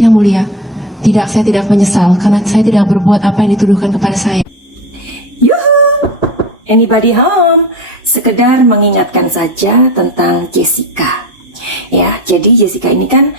Yang mulia, saya tidak menyesal karena saya tidak berbuat apa yang dituduhkan kepada saya. Yuhu! Anybody home? Sekedar mengingatkan saja tentang Jessica. Ya, jadi Jessica ini kan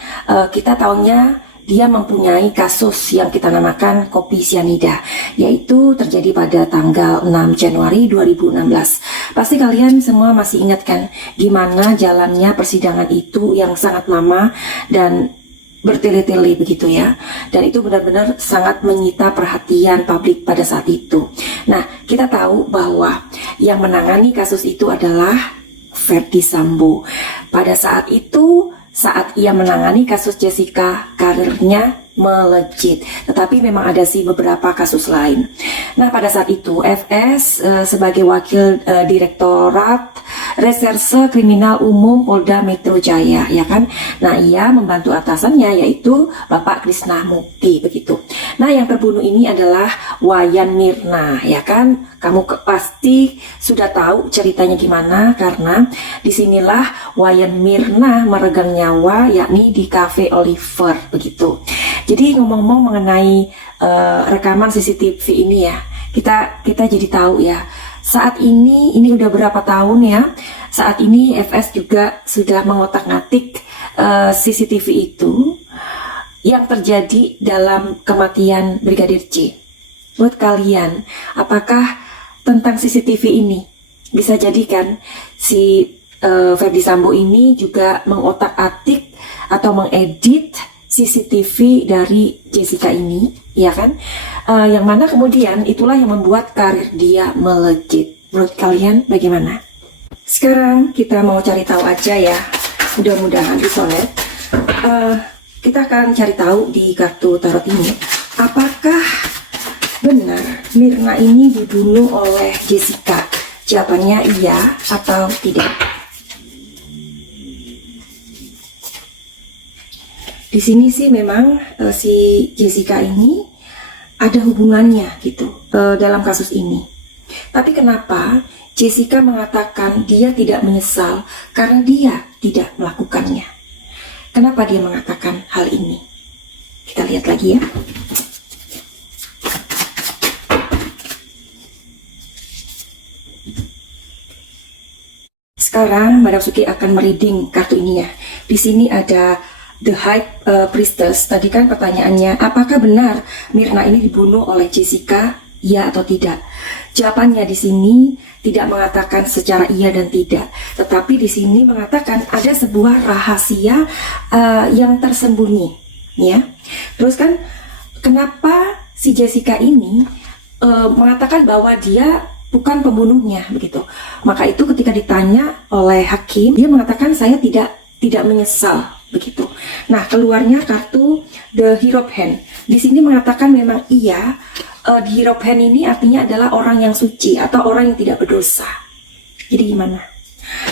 kita tahunya dia mempunyai kasus yang kita namakan kopi sianida, yaitu terjadi pada tanggal 6 Januari 2016. Pasti kalian semua masih ingat kan gimana jalannya persidangan itu yang sangat lama dan bertele-tele begitu ya. Dan itu benar-benar sangat menyita perhatian publik pada saat itu. Nah, kita tahu bahwa yang menangani kasus itu adalah Ferdy Sambo. Pada saat itu, saat ia menangani kasus Jessica, karirnya melejit. Tetapi memang ada sih beberapa kasus lain. Nah, pada saat itu FS sebagai wakil Direktorat Reserse Kriminal Umum Polda Metro Jaya, ya kan? Nah, ia membantu atasannya yaitu Bapak Krisna Mukti begitu. Nah, yang terbunuh ini adalah Wayan Mirna, ya kan? Kamu pasti sudah tahu ceritanya gimana karena disinilah Wayan Mirna meregang nyawa, yakni di Cafe Oliver begitu. Jadi ngomong-ngomong mengenai rekaman CCTV ini ya, kita jadi tahu ya. Saat ini udah berapa tahun ya, saat ini FS juga sudah mengotak-ngatik CCTV itu yang terjadi dalam kematian Brigadir J. Buat kalian, apakah tentang CCTV ini bisa jadikan si Ferdy Sambo ini juga mengotak-atik atau mengedit CCTV dari Jessica ini, ya kan? Yang mana kemudian itulah yang membuat karir dia melejit. Menurut kalian bagaimana? Sekarang kita mau cari tahu aja ya. Mudah-mudahan disonet. Kita akan cari tahu di kartu tarot ini, apakah benar Mirna ini dibunuh oleh Jessica? Jawabannya iya atau tidak. Di sini sih memang si Jessica ini ada hubungannya gitu dalam kasus ini. Tapi kenapa Jessica mengatakan dia tidak menyesal karena dia tidak melakukannya? Kenapa dia mengatakan hal ini? Kita lihat lagi ya. Sekarang Madam Suki akan mereading kartu ini ya. Di sini ada The High Priestess. Tadi kan pertanyaannya, apakah benar Mirna ini dibunuh oleh Jessica? Ya atau tidak? Jawabannya di sini tidak mengatakan secara iya dan tidak, tetapi di sini mengatakan ada sebuah rahasia yang tersembunyi, ya. Terus kan, kenapa si Jessica ini mengatakan bahwa dia bukan pembunuhnya begitu? Maka itu ketika ditanya oleh hakim, dia mengatakan saya tidak menyesal begitu. Nah, keluarnya kartu The Hierophant. Di sini mengatakan memang iya, The Hierophant ini artinya adalah orang yang suci atau orang yang tidak berdosa. Jadi gimana?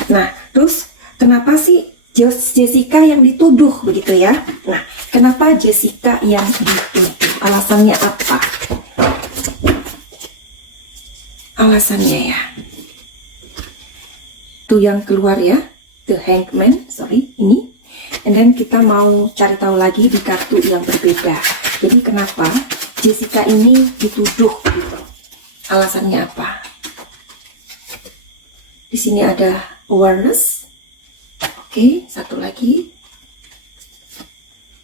Nah, terus kenapa sih Jessica yang dituduh begitu ya? Nah, kenapa Jessica yang dituduh? Alasannya apa? Alasannya ya. Tuh yang keluar ya, The Hangman, sorry, ini. And then kita mau cari tahu lagi di kartu yang berbeda. Jadi kenapa Jessica ini dituduh gitu? Alasannya apa? Di sini ada awareness. Oke, satu lagi.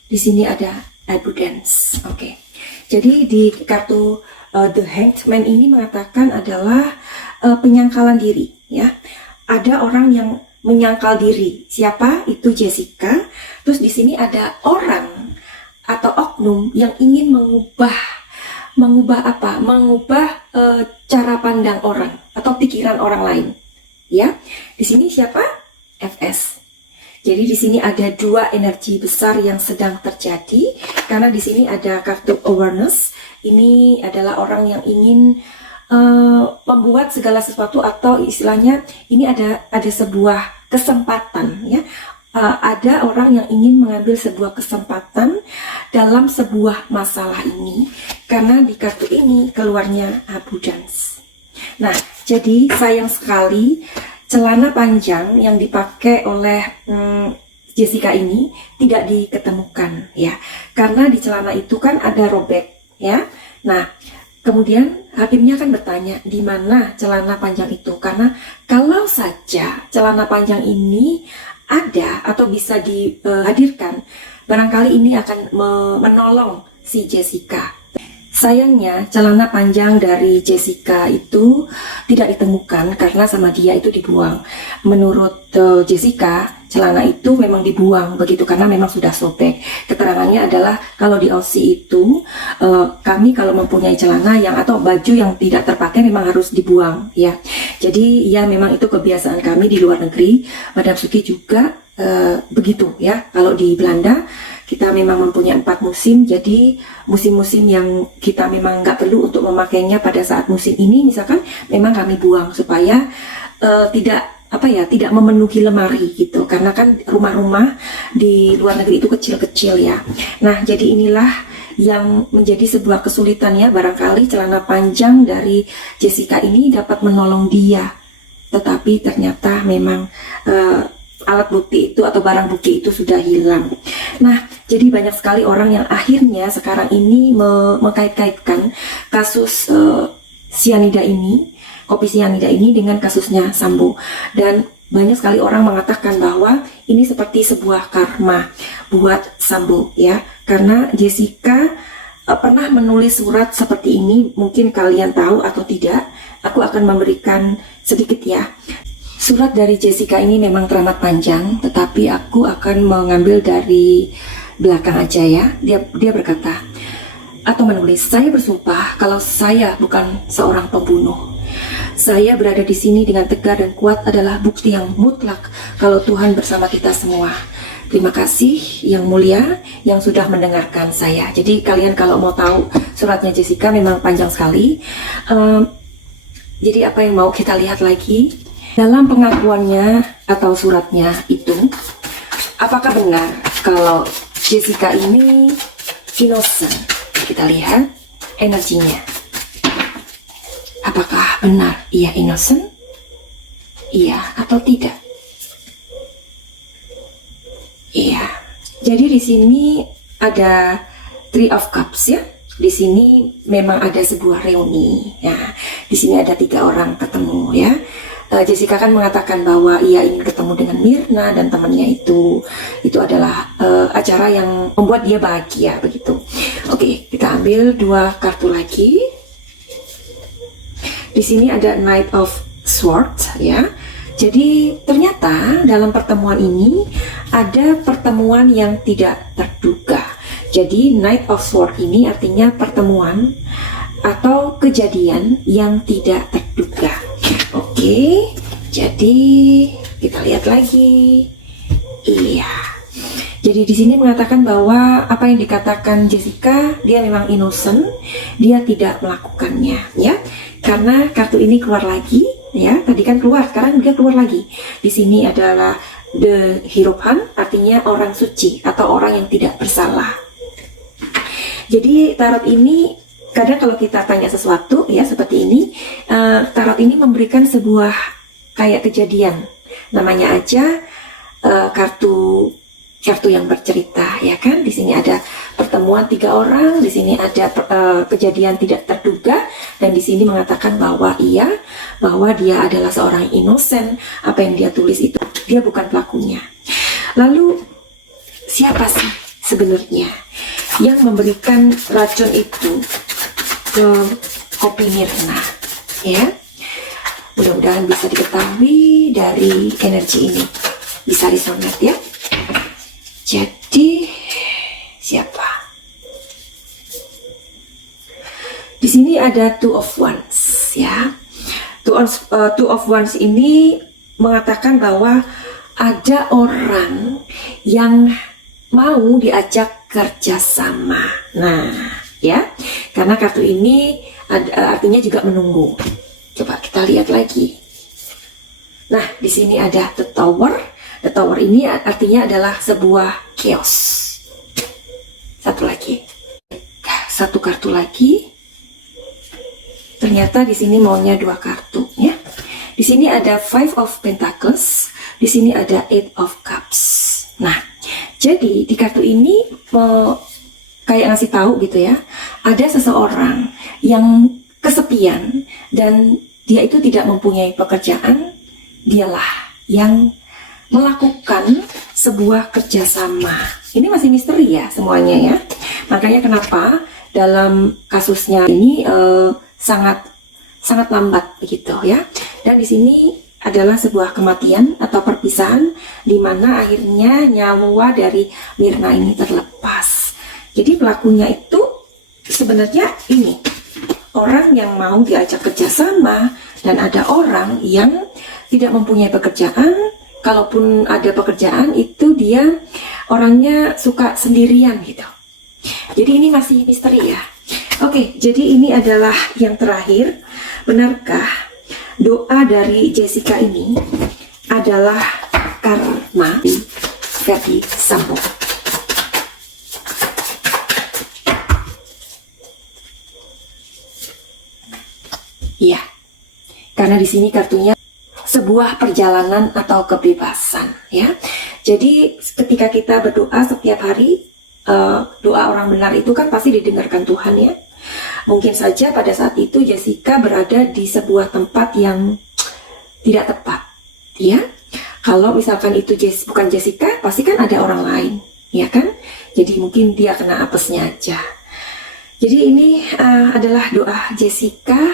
Di sini ada abundance. Oke. Jadi di kartu The Hanged Man ini mengatakan adalah penyangkalan diri, ya. Ada orang yang menyangkal diri. Siapa? Itu Jessica. Terus di sini ada orang atau oknum yang ingin mengubah apa? Mengubah cara pandang orang atau pikiran orang lain. Ya. Di sini siapa? FS. Jadi di sini ada dua energi besar yang sedang terjadi karena di sini ada kartu awareness. Ini adalah orang yang ingin membuat segala sesuatu atau istilahnya ini ada sebuah kesempatan ya. Ada orang yang ingin mengambil sebuah kesempatan dalam sebuah masalah ini karena di kartu ini keluarnya abundance. Nah, jadi sayang sekali celana panjang yang dipakai oleh Jessica ini tidak diketemukan ya, karena di celana itu kan ada robek ya. Nah, kemudian hakimnya kan bertanya di mana celana panjang itu, karena kalau saja celana panjang ini ada atau bisa dihadirkan, barangkali ini akan menolong si Jessica. Sayangnya celana panjang dari Jessica itu tidak ditemukan karena sama dia itu dibuang. Menurut Jessica, celana itu memang dibuang begitu karena memang sudah sobek. Keterangannya adalah kalau di Aussie itu kami kalau mempunyai celana yang atau baju yang tidak terpakai memang harus dibuang ya. Jadi ya memang itu kebiasaan kami di luar negeri. Madam Suki juga begitu ya. Kalau di Belanda kita memang mempunyai 4 musim, jadi musim-musim yang kita memang nggak perlu untuk memakainya pada saat musim ini, misalkan memang kami buang supaya tidak memenuhi lemari gitu, karena kan rumah-rumah di luar negeri itu kecil-kecil ya. Nah, jadi inilah yang menjadi sebuah kesulitan ya, barangkali celana panjang dari Jessica ini dapat menolong dia, tetapi ternyata memang alat bukti itu atau barang bukti itu sudah hilang. Nah, jadi banyak sekali orang yang akhirnya sekarang ini mengkait-kaitkan kasus sianida ini, kopi sianida ini dengan kasusnya Sambo. Dan banyak sekali orang mengatakan bahwa ini seperti sebuah karma buat Sambo ya, karena Jessica pernah menulis surat seperti ini, mungkin kalian tahu atau tidak. Aku akan memberikan sedikit ya. Surat dari Jessica ini memang teramat panjang, tetapi aku akan mengambil dari belakang aja ya. Dia berkata atau menulis, "Saya bersumpah kalau saya bukan seorang pembunuh. Saya berada di sini dengan tegar dan kuat adalah bukti yang mutlak kalau Tuhan bersama kita semua. Terima kasih yang mulia yang sudah mendengarkan saya." Jadi kalian kalau mau tahu suratnya Jessica memang panjang sekali. Jadi apa yang mau kita lihat lagi? Dalam pengakuannya atau suratnya itu, apakah benar kalau Jessica ini innocent? Kita lihat energinya. Apakah benar ia innocent? Iya atau tidak? Iya. Jadi di sini ada Three of Cups ya. Di sini memang ada sebuah reuni ya. Di sini ada 3 orang ketemu ya. Jessica kan mengatakan bahwa ia ingin ketemu dengan Myrna dan temannya itu adalah acara yang membuat dia bahagia begitu. Oke, kita ambil 2 kartu lagi. Di sini ada Knight of Swords ya. Jadi ternyata dalam pertemuan ini ada pertemuan yang tidak terduga. Jadi Knight of Swords ini artinya pertemuan atau kejadian yang tidak terduga. Oke, jadi kita lihat lagi. Iya. Jadi di sini mengatakan bahwa apa yang dikatakan Jessica, dia memang innocent, dia tidak melakukannya, ya. Karena kartu ini keluar lagi, ya. Tadi kan keluar, sekarang dia keluar lagi. Di sini adalah the Hierophant, artinya orang suci atau orang yang tidak bersalah. Jadi tarot ini kadang kalau kita tanya sesuatu ya seperti ini, tarot ini memberikan sebuah kayak kejadian, namanya aja kartu yang bercerita ya kan. Di sini ada pertemuan 3 orang, di sini ada kejadian tidak terduga, dan di sini mengatakan bahwa dia adalah seorang innocent. Apa yang dia tulis itu dia bukan pelakunya. Lalu siapa sih sebenarnya yang memberikan racun itu ke kopi Myrna ya? Mudah-mudahan bisa diketahui dari energi ini, bisa resonate ya. Jadi siapa? Di sini ada Two of Wands ya. Two of Wands ini mengatakan bahwa ada orang yang mau diajak kerjasama. Nah, ya, karena kartu ini artinya juga menunggu. Coba kita lihat lagi. Nah, di sini ada The Tower. The Tower ini artinya adalah sebuah chaos. Satu kartu lagi. Ternyata di sini maunya 2 kartu, ya. Di sini ada Five of Pentacles. Di sini ada Eight of Cups. Nah, Jadi di kartu ini kayak ngasih tahu gitu ya, ada seseorang yang kesepian dan dia itu tidak mempunyai pekerjaan, dialah yang melakukan sebuah kerjasama. Ini masih misteri ya semuanya ya. Makanya kenapa dalam kasusnya ini sangat lambat begitu ya. Dan di sini adalah sebuah kematian atau perpisahan di mana akhirnya nyawa dari Mirna ini terlepas. Jadi pelakunya itu sebenarnya ini orang yang mau diajak kerjasama, dan ada orang yang tidak mempunyai pekerjaan. Kalaupun ada pekerjaan itu dia orangnya suka sendirian gitu. Jadi ini masih misteri ya. Oke, jadi ini adalah yang terakhir. Benarkah doa dari Jessica ini adalah karma Ferdy Sambo? Iya, karena di sini kartunya sebuah perjalanan atau kebebasan ya. Jadi ketika kita berdoa setiap hari, doa orang benar itu kan pasti didengarkan Tuhan ya. Mungkin saja pada saat itu Jessica berada di sebuah tempat yang tidak tepat ya. Kalau misalkan itu bukan Jessica, pasti kan ada orang lain ya kan. Jadi mungkin dia kena apesnya aja. Jadi ini adalah doa Jessica,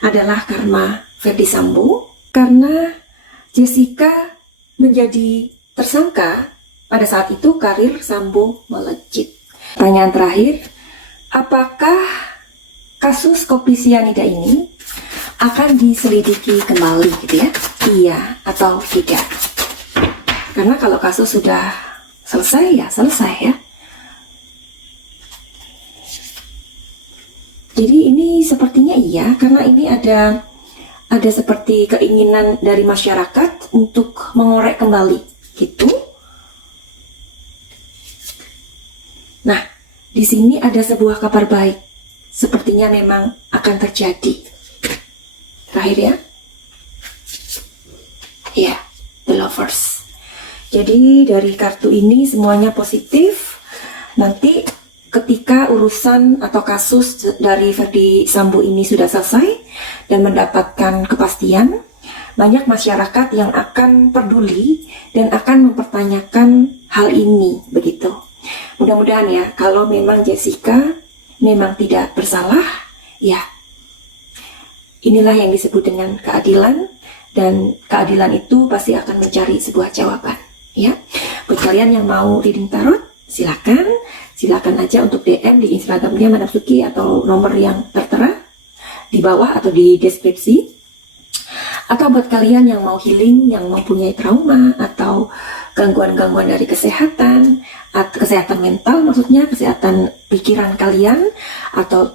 adalah karma Ferdy Sambo, karena Jessica menjadi tersangka pada saat itu karir Sambo melejit. Pertanyaan terakhir, apakah kasus kopi sianida ini akan diselidiki kembali gitu ya? Iya atau tidak? Karena kalau kasus sudah selesai ya selesai ya. Jadi ini sepertinya iya, karena ini ada seperti keinginan dari masyarakat untuk mengorek kembali gitu. Nah, di sini ada sebuah kabar baik. Sepertinya memang akan terjadi. Terakhir ya. Iya, The Lovers. Jadi dari kartu ini semuanya positif. Nanti ketika urusan atau kasus dari Ferdy Sambo ini sudah selesai dan mendapatkan kepastian, banyak masyarakat yang akan peduli dan akan mempertanyakan hal ini begitu. Mudah-mudahan ya, kalau memang Jessica memang tidak bersalah, ya inilah yang disebut dengan keadilan, dan keadilan itu pasti akan mencari sebuah jawaban ya. Buat kalian yang mau reading tarot, silakan aja untuk DM di Instagramnya Madam Suki atau nomor yang tertera di bawah atau di deskripsi. Atau buat kalian yang mau healing, yang mempunyai trauma atau gangguan-gangguan dari kesehatan, atau kesehatan mental maksudnya, kesehatan pikiran kalian, atau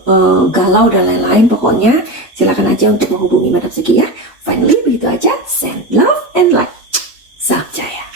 galau dan lain-lain, pokoknya silakan aja untuk menghubungi Madam Suki ya. Finally begitu aja, send love and light. Salam jaya.